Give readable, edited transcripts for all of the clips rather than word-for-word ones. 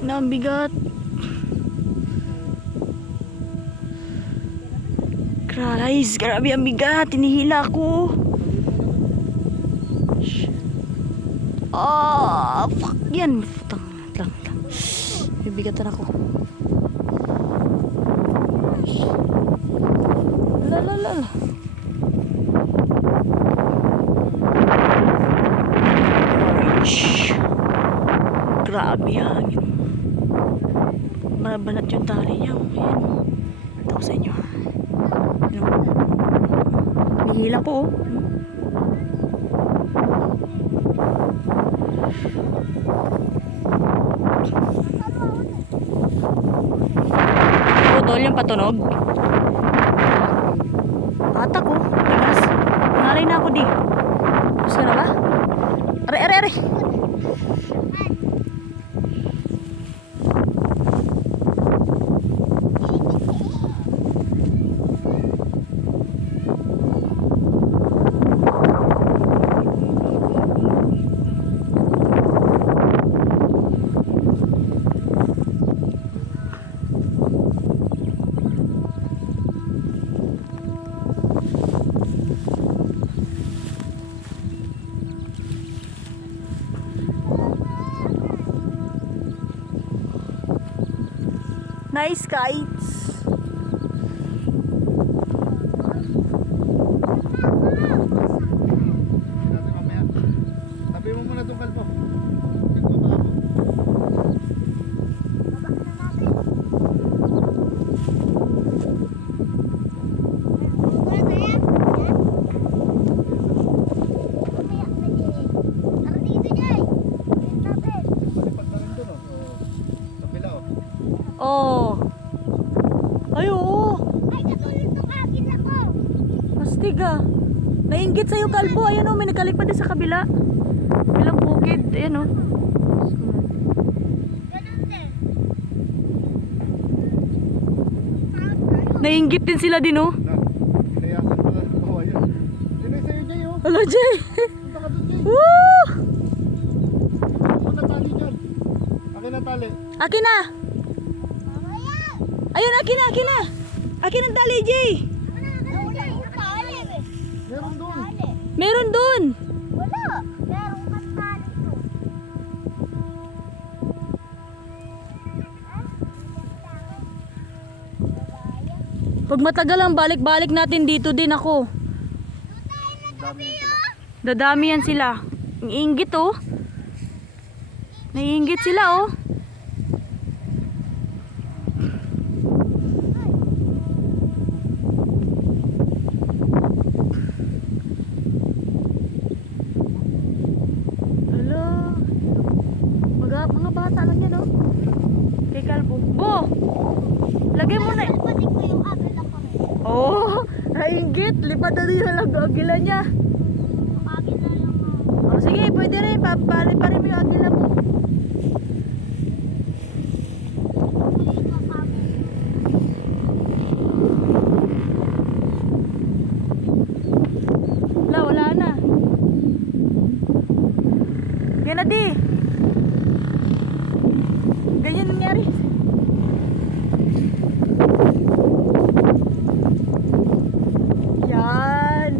Nabigat. Guys, grabe ang bigat. Tinihila ko. Fuck yan. Putang lang. Bibigatan ako. Lalala. Grabe hangin. Mabanat yung tali niya. Ayan. Ito ko sa inyo. Nihila ko oh. Putol yung patunog. Atak ko. Tigas. Nangalay na ako di. Gusto na ba? Are. Nice kites. Tabi mo muna itong kalpo. Kalpo pa ako. Oh. Ay, oo. Ay, katulad ng akin ako. Mastig ah. Nainggit sa'yo kalbo. Ayan o, may nagkalipad din sa kabila. Bilang bukid. Ayan o. Ganun din. Nainggit din sila din o. Pinayasan pala. Oh, ayun. Yun ay sa'yo, Jay, oh. Hello, Jay. Punta ka doon, Jay. Woo! Ako na tali dyan. Akin na tali. Akin na. Mamaya. Ayun, akin na. Akin ang tali, Jay. Meron doon. Meron dun. Wala. Meron kang tali to. Pag matagal ang balik-balik natin dito din ako. Dami yan sila. Dadami yan sila. Ang inggit oh. Naiinggit sila oh. Hello. Mga bata lang yan oh. Kay Kalbo. Bo! Lagay mo na. Pati ko yung agila ko. Oh, naiinggit. Lipad na rin yung agila niya. Agila lang ako. Oh, sige, pwede rin. Papali pa rin mo yung agila mo. Wala na. Yan na di. Ganyan nangyari. Yan.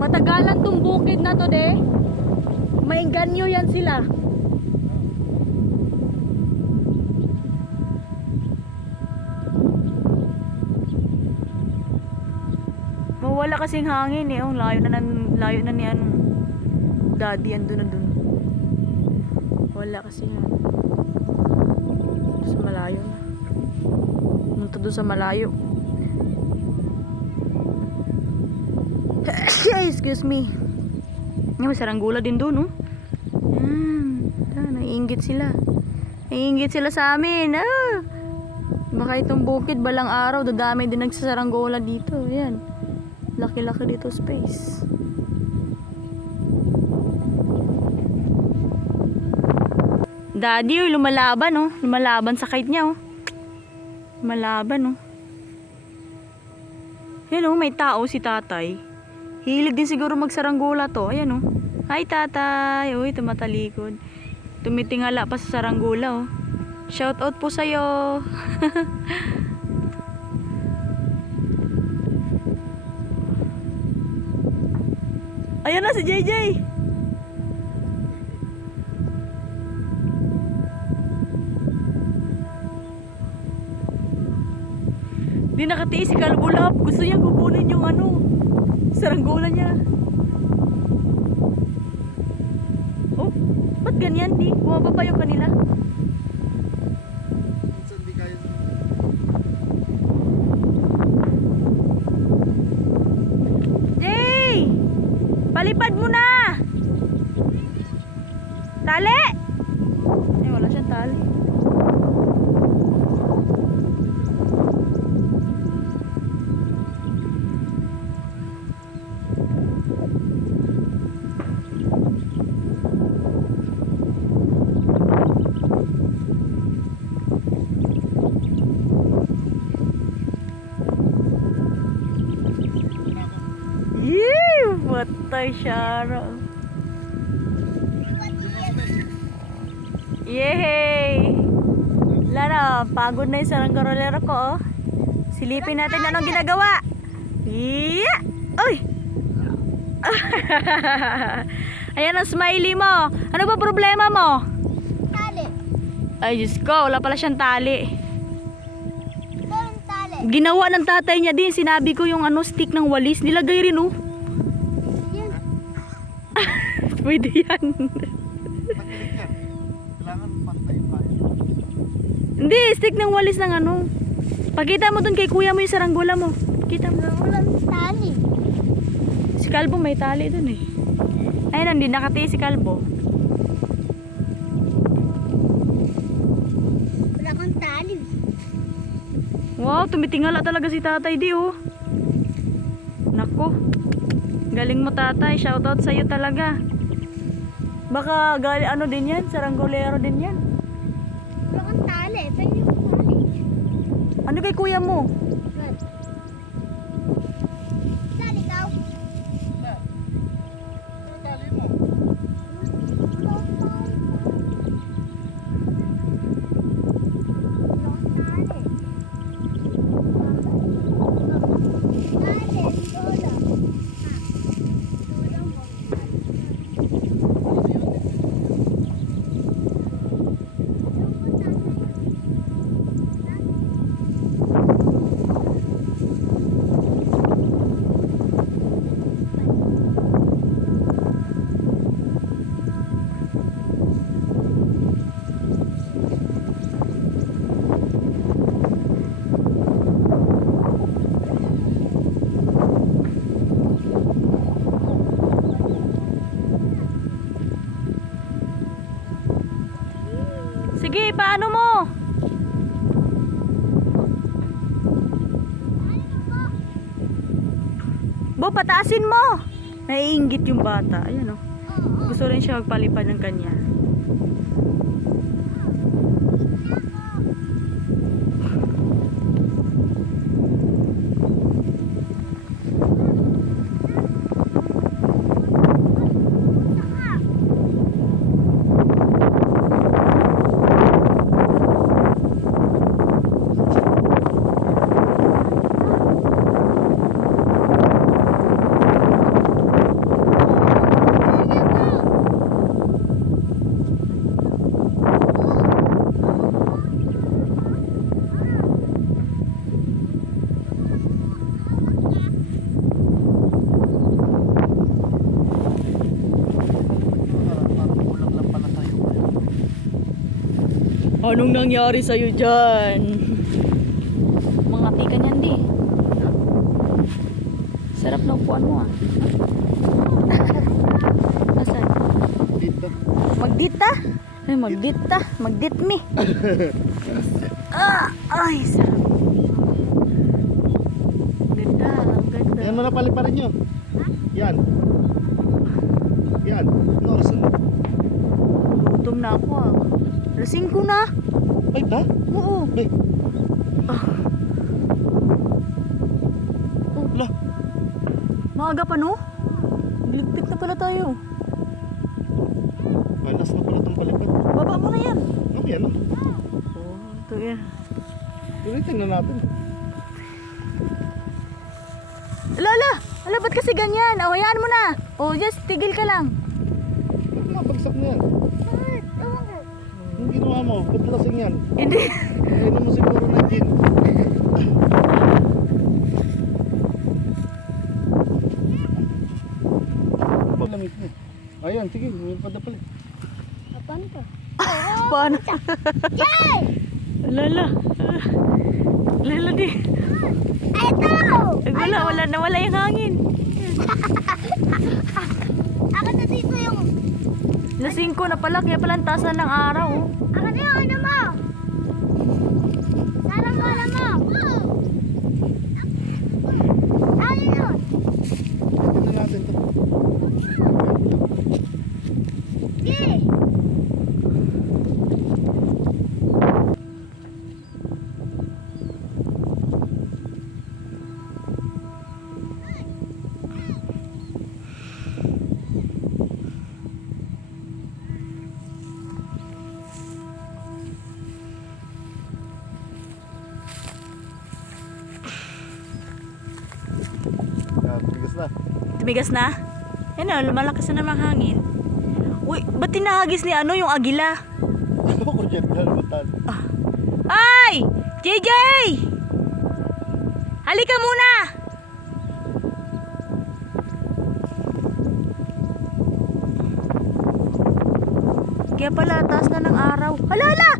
Matagalan tong bukid na to de. Maingganyo yan sila. Mawala kasing hangin eh. Oh, layo na ni ano. Daddy andun na dun. Wala kasi yan. Sa malayo na. Punta doon sa malayo. Excuse me. May saranggula din doon, oh. Naiinggit sila. Naiinggit sila sa amin. Baka itong bukid balang araw dadami din nagsasaranggola dito. Ayan. Laki-laki dito space. Daddy, oh, lumalaban, oh. Lumalaban sa kite niya, oh. Lumalaban, oh. Yan, oh, may tao si tatay. Hilig din siguro magsaranggola to. Ayan, oh. Hi, tatay. Uy, tumatalikod. Tumitingala pa sa saranggola, oh. Shout out po sa'yo. Ayan na si JJ. Di nakatiis si Kalbulap. Gusto niya kukunin yung ano, saranggola niya. Oh, ba't ganyan di? Bumaba pa yung kanila. Minsan di kaya sa... Jay! Palipad mo na! Tali! Eh, wala siyang tali. Yee! Patay siya. Yehey! Lana, pagod na yung saranggarolero ko, oh. Silipin natin anong ginagawa. Yeah! Uy! Ayan ang smiley mo. Ano ba problema mo? Tali. Ay, Diyos ko, wala pala siyang tali. Ito yung tali. Ginawa ng tatay niya din. Sinabi ko yung ano, stick ng walis. Nilagay rin, oh. Yan. Pwede yan. Tagilid yan. Kailangan pantay tayo. Hindi, stick ng walis ng ano. Pakita mo dun kay kuya mo yung saranggola mo. Pakita mo. Walang tali. Si Kalbo may tali dun eh. Ayun, hindi nakatiis si Kalbo. Wala kang tali. Wow, tumitingala talaga si tatay di oh. Nako. Galing mo tatay, shoutout sa'yo talaga. Baka ano din yan, saranggolero din yan. Wala kang tali. Pwede yung tali. Ano kay kuya mo? Good. Tali ikaw. Na. Ano tali mo? Sige, paano mo? Bo, pataasin mo. Naiinggit yung bata. Ayan oh. Gusto rin siya magpalipad ng kanya. Anong nangyari sa'yo dyan? Mga tikan yan di. Sarap na upuan mo ah. Asan? Dito. Magdita? Ay, magdita. Magdit me. Ay, sarap. Ganda, ang ganda. Yan mo na paliparin nyo. Yan. Yan. Norsen. Gutom na ako ah. Lasing ko na. 5 na? Oo. Be. Ala. Maaga pa no? Ligpit na pala tayo. Alas na pala itong palipad. Baba mo na yan. Okay, ano? Oh, ito yan. Ulitin na natin. Lala! Ala, ba't kasi ganyan? Oh, hayaan mo na. Oh, just tigil ka lang. Ba't mapagsak na yan? Yung ginawa mo, ba't lasing yan? Hindi. Kainan mo siguro ng gin. Malamig na. Ayan, sige, may padapalit. Apan to? Paano? Yay! Lala. Lala di. Ito! Ay, nawala yung hangin. Ako na dito yung... Lasing ko na pala, kaya pala ang tasan ng araw. Oh. Ako na yung ano mo! Sarang bola mo! Ano yun? Tignan natin to. Sige! Yan, tigas na. Tumigas na? Ano, lumalakas na naman hangin. Uy, ba't tinahagis ni ano yung agila? Ano ko dyan? Galbatan. Ay! JJ! Halika muna! Kaya pala, taas na ng araw. Hala, hala!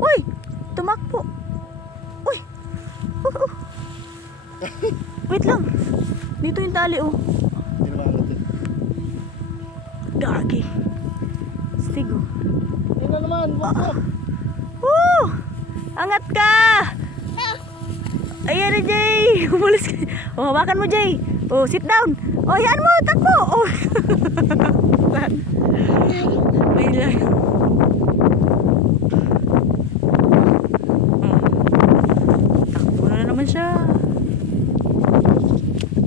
Uy! Tumakbo! Uy! Wait lang. Dito yung tali, oh. Tinamaan natin. Gagi. Stig, oh. Yan na naman, wako. Woo! Angat ka! Ayan na, Jay! Umalis ka. Oh, hawakan mo, Jay. Oh, sit down. Oh, yan mo, takbo. Oh. Wait lang. Takbo na naman siya.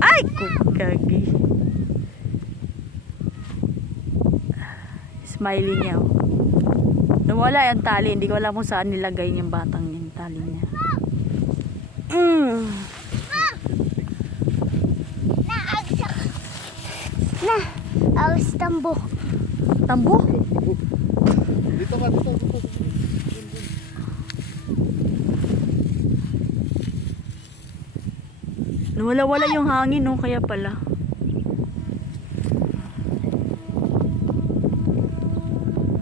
Ay! Kagi. Smiley niya, oh. Nawala yung tali. Hindi ko alam kung saan nilagay yung batang yung tali niya. Naagsak! Na! Awas tambo. Tambo? Dito ka, dito. Nawala-wala yung hangin, no? Kaya pala.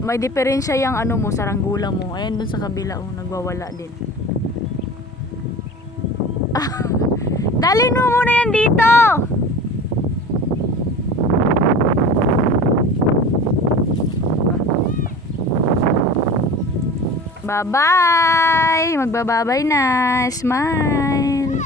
May diferensya yung ano mo, saranggola mo. Ayan dun sa kabila, oh, nagwawala din. Ah, dalhin mo muna yan dito! Bye-bye! Magbababay na! Smile!